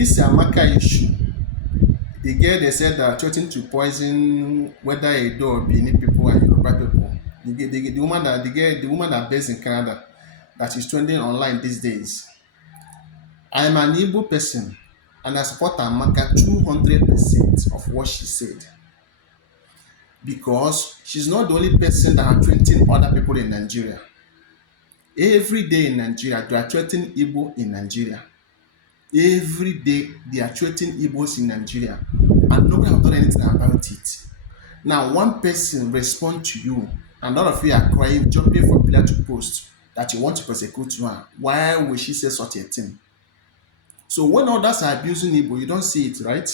This Amaka issue, the girl they said that threatening to poison whether a or Benin people and Yoruba people. The woman that the woman that based in Canada that is trending online these days. I am an Igbo person and I support Amaka 200% of what she said because she's not the only person that are threatening other people in Nigeria. Every day in Nigeria, they are threatening Igbo in Nigeria. Every day they are threatening Igbos in Nigeria and nobody have done anything about it. Now one person respond to you and all of you are crying, jumping from pillar to post that you want to persecute her. Why will she say such a thing? So when others are abusing Igbo, you don't see it, right?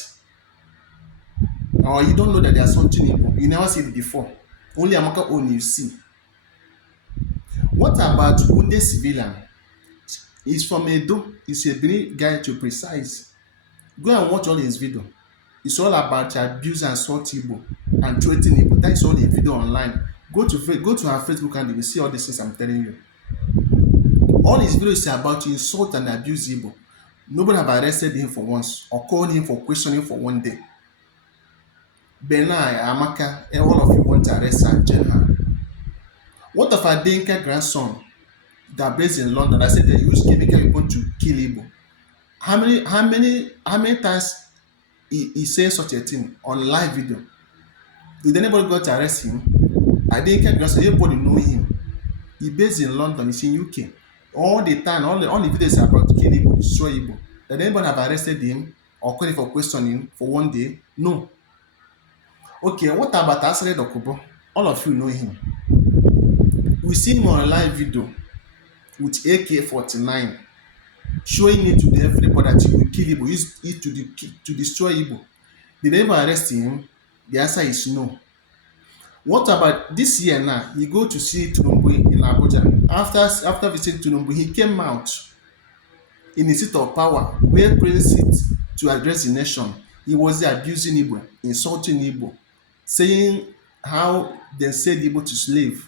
Or you don't know that they are something Igbo. You never see it before. Only Amaka own you see. What about Unde civilian? He's from Edo. He's a Benin guy to precise. Go and watch all his video. It's all about abuse and assault Igbo and threatening Igbo. That is all the video online. Go to her Facebook and you will see all these things I'm telling you. All his videos is about to insult and abuse Igbo. Nobody have arrested him for once or called him for questioning for one day. Benai, Amaka, and all of you want to arrest her and jail her. What of her Dinka grandson that based in London? I said they use chemical weapon to kill Igbo. How many times he said such a thing on live video? Did anybody go to arrest him? I didn't care because everybody know him. He based in London, he's in UK. All the time, all the videos are about to kill Igbo, destroy Igbo. Did anybody have arrested him or called him for questioning for one day? No. Okay, what about Asare Dokubo? All of you know him. We see him on a live video with AK-49 showing it to everybody that he will kill Igbo, use it to destroy Igbo. Did they ever arrest him? The answer is no. What about this year now? He go to see Tinubu in Abuja. After visiting Tinubu, he came out in the seat of power where Prince sits to address the nation. He was abusing Igbo, insulting Igbo, saying how they said Igbo to slave.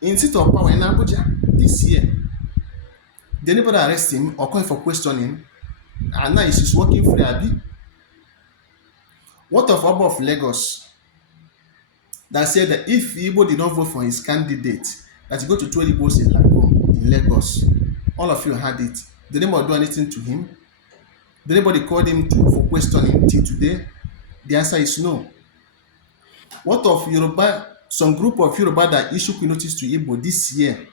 In the seat of power in Abuja this year, did anybody arrest him or call him for questioning? And now he's working free, Abi. What of Oba of Lagos that said that if Igbo did not vote for his candidate, that he go to 2 Igbos in Lagos, all of you had it. Did anybody do anything to him? Did anybody call him for questioning till today? The answer is no. What of Yoruba? Some group of Yoruba that issued notice to Igbo this year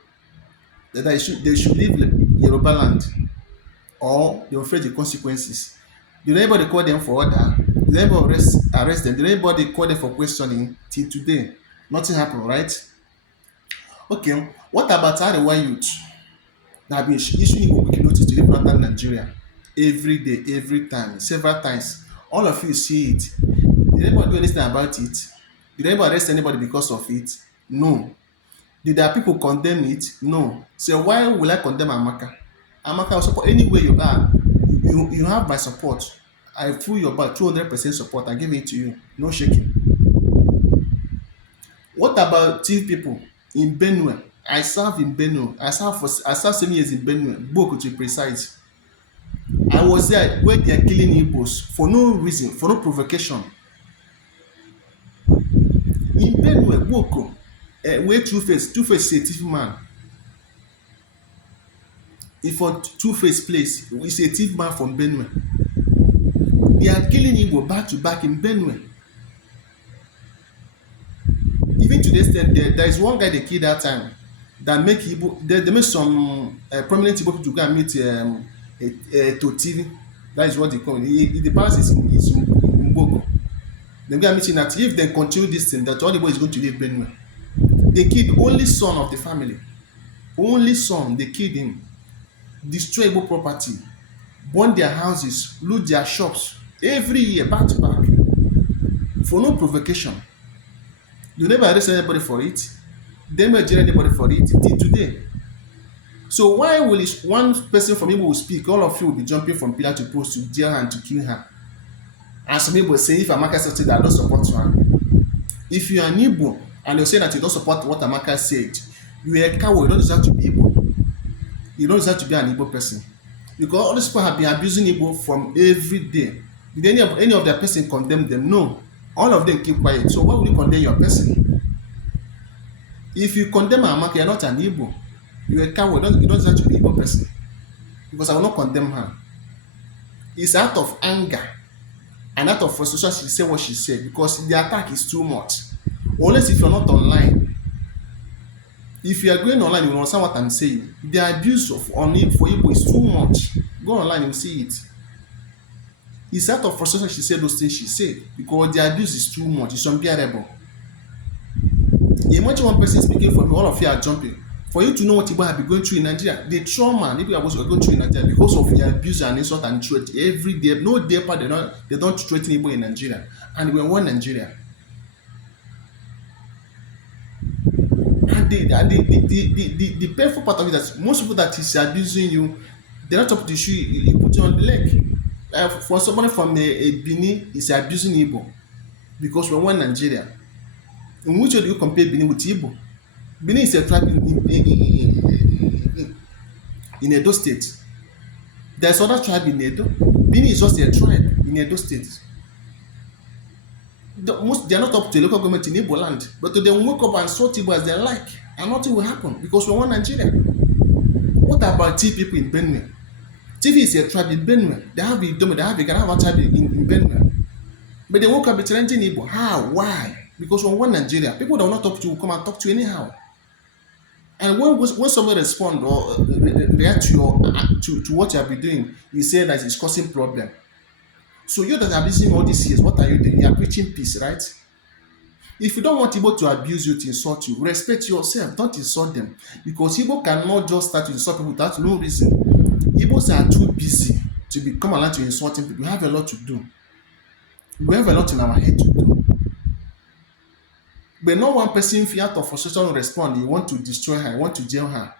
that they should leave Yoruba land or they will face the consequences. Did anybody call them for order? Did anybody arrest them? Did anybody call them for questioning till today? Nothing happened, right? Okay, what about Arewa youth that have been issuing Igbo notice to leave northern Nigeria every day, every time, several times? All of you see it. Did anybody do anything about it? Did anybody arrest anybody because of it? No. Did the people condemn it? No. So why will I condemn Amaka? Amaka will support anywhere you are. You have my support. I feel your back 200% support. I give it to you. No shaking. What about thief people in Benue? I serve in Benue. I served 7 years in Benue, Boko to be precise. I was there where they are killing Igbos for no reason, for no provocation. In Benue, Boko, where Two-Face is a thief man. If for Two-Face place, is a thief man from Benue. They are killing Igbo back to back in Benue. Even to the extent there is one guy they killed that time that make Igbo, they make some prominent Igbo people to go and meet Totiri. That is what they call it. The palace is in Mboko. They go and meet him that if they continue this thing, that all the boy is going to leave Benue. They killed only son of the family. Only son, they killed him. Destroy Igbo property. Burn their houses, loot their shops. Every year, back to back. For no provocation. You never arrest anybody for it. They never jail anybody for it till today. So why will one person from Igbo will speak, all of you will be jumping from pillar to post to jail her and to kill her? And some people say, if Amaka said that, I don't support her. If you are an Igbo and you say that you don't support what Amaka said, you are a coward. You don't deserve to be Igbo. You don't deserve to be an Igbo person. Because all these people have been abusing Igbo from every day. Did any of their person condemn them? No. All of them keep quiet. So why would you condemn your person? If you condemn Amaka, you're not an Igbo. You're a coward. You don't deserve to be Igbo person. Because I will not condemn her. It's out of anger and out of frustration she said what she said because the attack is too much. Unless if you're not online, if you are going online, you will understand what I'm saying. The abuse of on it for Igbo is too much. Go online, you'll see it. It's out of frustration she said those things she said because the abuse is too much. It's unbearable. Imagine one person speaking for me, all of you are jumping. For you to know what Igbo have been going through in Nigeria, the trauma people are going through in Nigeria because of the abuse and insult and threat every day. No day part they don't threaten Igbo in Nigeria, and we want Nigeria. And the painful part of it is that most people that is abusing you, they're not up to the shoe you put you on the leg. For somebody from a Benin is abusing Igbo because we want Nigeria. In which way do you compare Benin with Igbo? Benin is a tribe in Edo State. There's other tribe in Edo. Benin is just a tribe in Edo State. They are not up to the local government in Igbo land, but they will wake up and sort Igbo as they like, and nothing will happen because we want Nigeria. What about T people in Benue? TV is a tribe in Benue. They have Idome, they have a Ghana tribe in Benue. But they woke up challenging Igbo. How? Why? Because we want Nigeria. People that will not talk to you will come and talk to you anyhow. And when somebody respond or react to your to what you have been doing, you say that it's causing problem. So you that are abusing all these years, what are you doing? You are preaching peace, right? If you don't want Igbo to abuse you, to insult you, respect yourself. Don't insult them. Because Igbo cannot just start to insult people without no reason. Igbos are too busy to come along to insulting people. We have a lot to do. We have a lot in our head to do. But no one person feel out of frustration will respond. You want to destroy her, you want to jail her.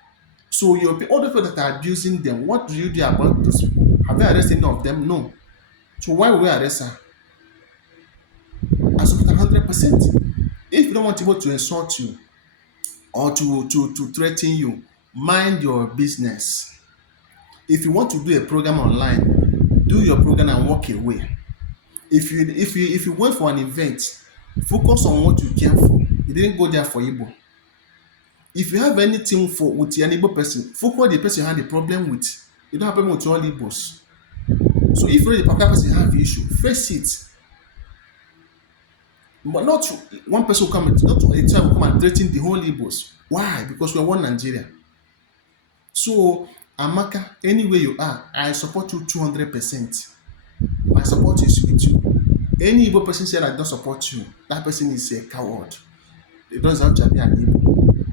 So all the people that are abusing them, what do you do about those people? Have they arrested any of them? No. So why will we arrest her? I support her 100%. If you don't want people to insult you or to threaten you, mind your business. If you want to do a program online, do your program and walk away. If you went for an event, focus on what you came for. You didn't go there for Igbo. If you have anything with an Igbo person, focus on the person you had a problem with. You don't have a problem with all Igbos. So if really the particular person have issue, face it. But not one person will come, not a child will come and threaten the whole Igbos. Why? Because we want Nigeria. So Amaka, anywhere you are, I support you 200%. My support is with you. Any Igbo person said I don't support you, that person is a coward. They don't have to be an Igbo.